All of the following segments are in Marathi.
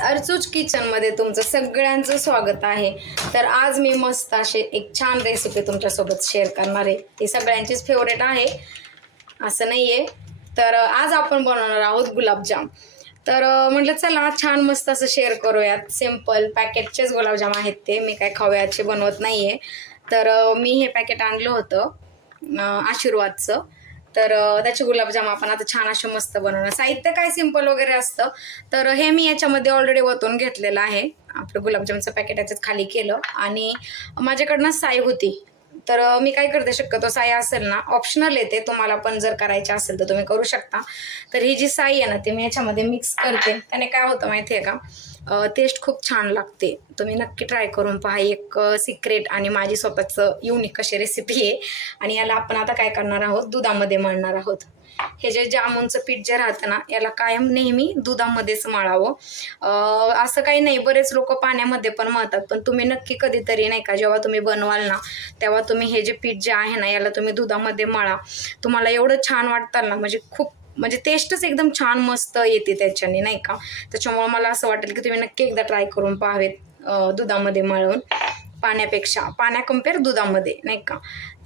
अर्चूच किचनमध्ये तुमचं सगळ्यांचं स्वागत आहे। तर आज मी मस्त असे एक छान रेसिपी तुमच्यासोबत शेअर करणार आहे। ती सगळ्यांचीच फेवरेट आहे असं नाही आहे। तर आज आपण बनवणार आहोत गुलाबजाम। तर म्हटलं चला छान मस्त असं शेअर करूयात। सिंपल पॅकेटचेच गुलाबजाम आहेत ते, मी काय खव्याचे बनवत नाही आहे। तर मी हे पॅकेट आणलं होतं आशीर्वादचं। तर त्याचे गुलाबजाम आपण आता छान असे मस्त बनवणार। साहित्य काय सिंपल वगैरे असतं। तर हे मी याच्यामध्ये ऑलरेडी वतून घेतलेलं आहे। आपलं गुलाबजामचं पॅकेट याच्यात खाली केलं आणि माझ्याकडनं साई होती। तर मी काय करते, शक्यतो साई असेल ना, ऑप्शनल येते, तुम्हाला पण जर करायचे असेल तर तुम्ही करू शकता। तर ही जी साई आहे ना ती मी याच्यामध्ये मिक्स करते। त्याने काय होतं माहिती आहे का, टेस्ट खूप छान लागते। तुम्ही नक्की ट्राय करून पहा। एक सिक्रेट आणि माझी स्वतःचं युनिक अशी रेसिपी आहे। आणि याला आपण आता काय करणार आहोत, दुधामध्ये मळणार आहोत। हे जे जामुनचं पीठ जे राहतं ना, याला कायम नेहमी दुधामध्येच मळावं। असं काही नाही, बरेच लोक पाण्यामध्ये पण मळतात, पण तुम्ही नक्की कधीतरी नाही का जेव्हा तुम्ही बनवाल ना, तेव्हा तुम्ही हे जे पीठ जे आहे ना याला तुम्ही दुधामध्ये मळा। तुम्हाला एवढं छान वाटतं ना, म्हणजे टेस्टच एकदम छान मस्त येते त्याच्याने नाही का। त्याच्यामुळे मला असं वाटेल की तुम्ही नक्की एकदा ट्राय करून पाहावेत दुधामध्ये मळून, पाण्या कम्पेअर दुधामध्ये नाही का।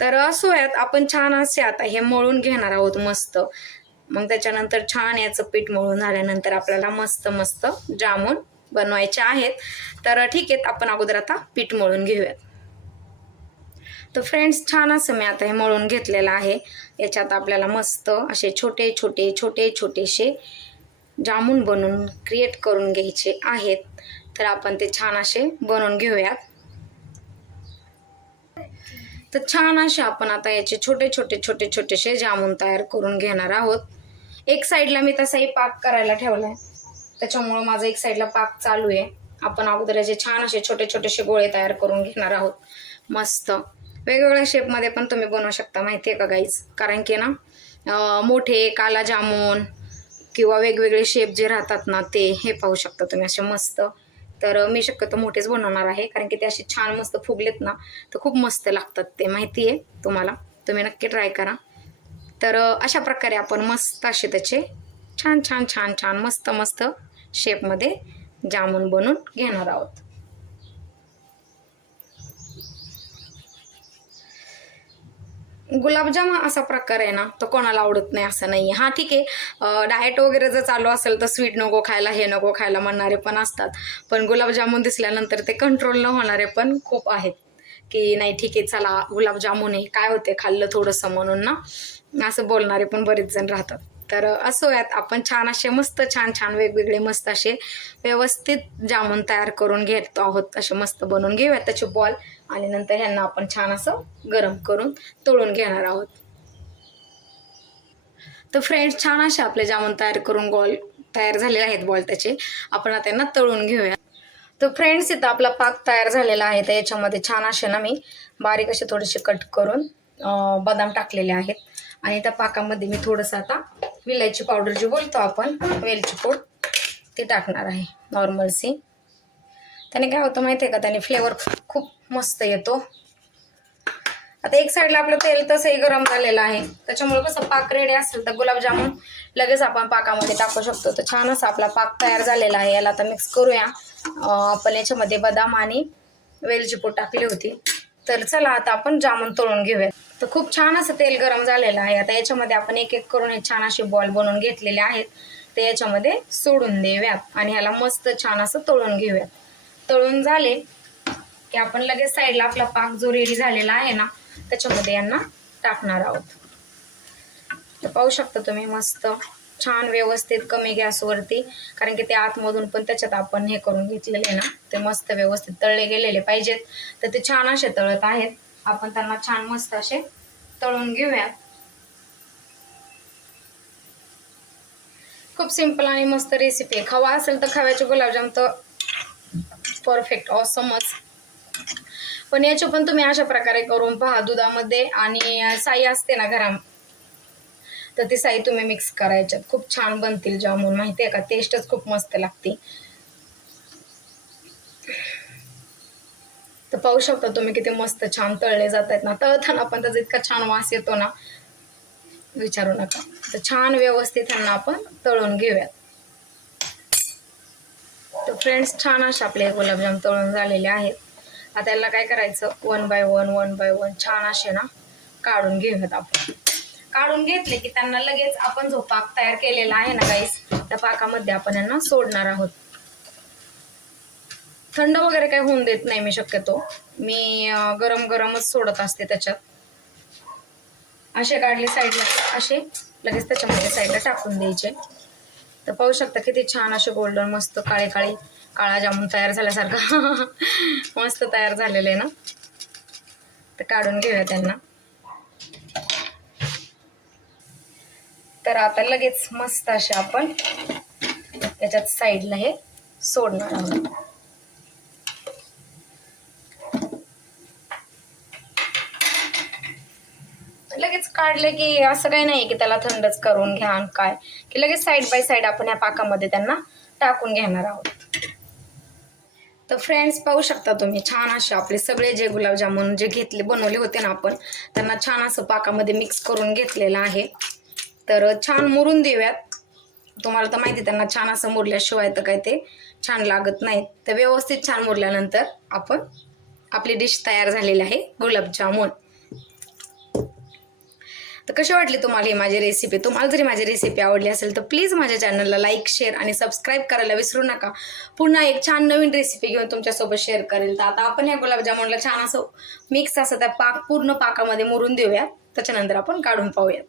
तर असो यात आपण छान असे आता हे मळून घेणार आहोत मस्त। मग त्याच्यानंतर छान याचं पीठ मळून झाल्यानंतर आपल्याला मस्त मस्त जामून बनवायचे आहेत। तर ठीक आहे, आपण अगोदर आता पीठ मळून घेऊयात। तर फ्रेंड्स छान असं मी आता हे मळून घेतलेलं आहे। याच्यात आपल्याला मस्त असे छोटे छोटे छोटे छोटेसे जामून बनवून क्रिएट करून घ्यायचे आहेत। तर आपण ते छान असे बनवून घेऊयात। तर छान असे आपण आता याचे छोटे छोटे छोटे छोटेसे जामून तयार करून घेणार आहोत। एक साईडला मी तसाही पाक करायला ठेवलाय, त्याच्यामुळे माझा एक साईडला पाक चालू आहे। आपण अगोदर याचे छान असे छोटे छोटेसे गोळे तयार करून घेणार आहोत। मस्त वेगवेगळ्या शेपमध्ये पण तुम्ही बनवू शकता माहिती आहे का गाईज, कारण की ना मोठे काला जामून किंवा वेगवेगळे शेप जे राहतात ना ते हे पाहू शकता तुम्ही असे मस्त। तर मी शक्यतो मोठेच बनवणार आहे, कारण की ते असे छान मस्त फुगलेत ना तर खूप मस्त लागतात ते, माहिती आहे तुम्हाला, तुम्ही नक्की ट्राय करा। तर अशा प्रकारे आपण मस्त असे त्याचे छान छान छान छान मस्त मस्त शेपमध्ये जामून बनवून घेणार आहोत। गुलाबजाम हा असा प्रकार आहे ना, तो कोणाला आवडत नाही असं नाही। हा ठीक आहे, डाएट वगैरे जर चालू असेल तर स्वीट नको खायला, हे नको खायला म्हणणारे पण असतात, पण गुलाबजामुन दिसल्यानंतर ते कंट्रोल न होणारे पण खूप आहेत की नाही ठीक आहे चला गुलाबजामुन आहे, काय होते खाल्लं थोडंसं म्हणून ना, असं बोलणारे पण बरेच जण राहतात। तर असो यात आपण छान असे मस्त छान छान वेगवेगळे मस्त असे व्यवस्थित जामून तयार करून घेतो आहोत। असे मस्त बनवून घेऊयात त्याचे बॉल, आणि नंतर ह्यांना आपण छान असं गरम करून तळून घेणार आहोत। तर फ्रेंड्स छान असे आपले जामून तयार झालेले आहेत बॉल, त्याचे आपण आता यांना तळून घेऊया। तर फ्रेंड्स इथं आपला पाक तयार झालेला आहे। तर याच्यामध्ये छान असे ना मी बारीक असे थोडेसे कट करून बदाम टाकलेले आहेत। आणि त्या पाकामध्ये मी थोडंसं आता विलायची पावडर जी बोलतो आपण, वेलची पूड, ती टाकणार आहे नॉर्मलसी। त्याने काय होतं माहिती आहे का, त्याने फ्लेवर खूप मस्त येतो। आता एक साईडला आपलं तेल तसंही गरम झालेलं आहे, त्याच्यामुळे कसं पाक रेडी असेल तर गुलाबजामुन लगेच आपण पाकामध्ये टाकू शकतो। तर छान असा आपला पाक तयार झालेला आहे। याला आता मिक्स करूया। आपण याच्यामध्ये बदाम आणि वेलची पूड टाकली होती। तर चला आता आपण जामून तळून घेऊया। तर खूप छान असं तेल गरम झालेलं आहे। आता याच्यामध्ये आपण एक एक करून हे छान असे बॉल बनवून घेतलेले आहेत, ते याच्यामध्ये सोडून देऊयात आणि ह्याला मस्त छान असं तळून घेऊयात। तळून झाले की आपण लगेच साईडला आपला पाक जो रेडी झालेला आहे ना त्याच्यामध्ये यांना टाकणार आहोत। तर पाहू शकता तुम्ही मस्त छान व्यवस्थित कमी गॅसवरती, कारण की ते आतमधून पण त्याच्यात आपण हे करून घेतलेले ना, ते मस्त व्यवस्थित तळले गेलेले पाहिजेत। तर ते छान असे तळत आहेत, आपण त्यांना छान मस्त असे तळून घेऊयात। खूप सिंपल आणि मस्त रेसिपी आहे। खवा असेल तर खव्याचे गुलाबजाम तर परफेक्ट ऑसमच, पण याचे पण तुम्ही अशा प्रकारे करून पहा दुधामध्ये। आणि साई असते ना घरात, तर ती साई तुम्ही मिक्स करायच्यात, खूप छान बनतील जामून माहिती आहे का, टेस्टच खूप मस्त लागते। तर पाहू शकता तुम्ही किती मस्त छान तळले जात आहेत ना, तळताना पण त्याचा इतका छान वास येतो ना विचारू नका। तर छान व्यवस्थित ह्यांना आपण तळून घेऊयात। तर फ्रेंड्स, छान असे आपले गुलाबजाम तळून झालेले आहेत. आता याला काय करायचं, 1 बाय 1 छान असे ना काढून घेऊयात आपण. काढून घेतले की त्यांना लगेच आपण जो पाक तयार केलेला आहे ना गाईस, त्या पाकामध्ये आपण यांना सोडणार आहोत. थंड वगैरे काही होऊन देत नाही मी शक्यतो. मी गरम गरमच सोडत असते त्याच्यात. असे काढले साईडला, असे लगेच त्याच्यामध्ये साईडला टाकून द्यायचे. तर पाहू शकता किती छान असे गोल्डन मस्त काळे काळे काळा जामून तयार झाल्यासारखा मस्त तयार झालेले ना. तर काढून घेऊया त्यांना. तर आता लगेच मस्त असे आपण याच्यात साईडला हे सोडणार आहोत. लगेच काढले की असं काही नाही की त्याला थंडच करून घ्या काय, की लगेच साईड बाय साईड आपण या पाकामध्ये त्यांना टाकून घेणार आहोत. तर फ्रेंड्स, पाहू शकता तुम्ही छान असे आपले सगळे जे गुलाबजामुन जे बनवले होते ना आपण, त्यांना छान असं पाकामध्ये मिक्स करून घेतलेलं आहे. तर छान मुरून देऊयात. तुम्हाला तर माहिती, त्यांना छान असं मुरल्याशिवाय तर काय ते छान लागत नाही. तर व्यवस्थित छान मुरल्यानंतर आपण आपली डिश तयार झालेली आहे गुलाबजामुन. तर कशी वाटली तुम्हाला ही माझी रेसिपी? तुम्हाला जरी माझी रेसिपी आवडली असेल तर प्लीज माझ्या चॅनलला लाईक, शेअर आणि सबस्क्राईब करायला विसरू नका. पुन्हा एक छान नवीन रेसिपी घेऊन तुमच्यासोबत शेअर करेल. तर आता आपण या गुलाबजामुनला छान असं मिक्स असं त्या पूर्ण पाकामध्ये मुरून देऊयात. त्याच्यानंतर आपण काढून पाहूयात.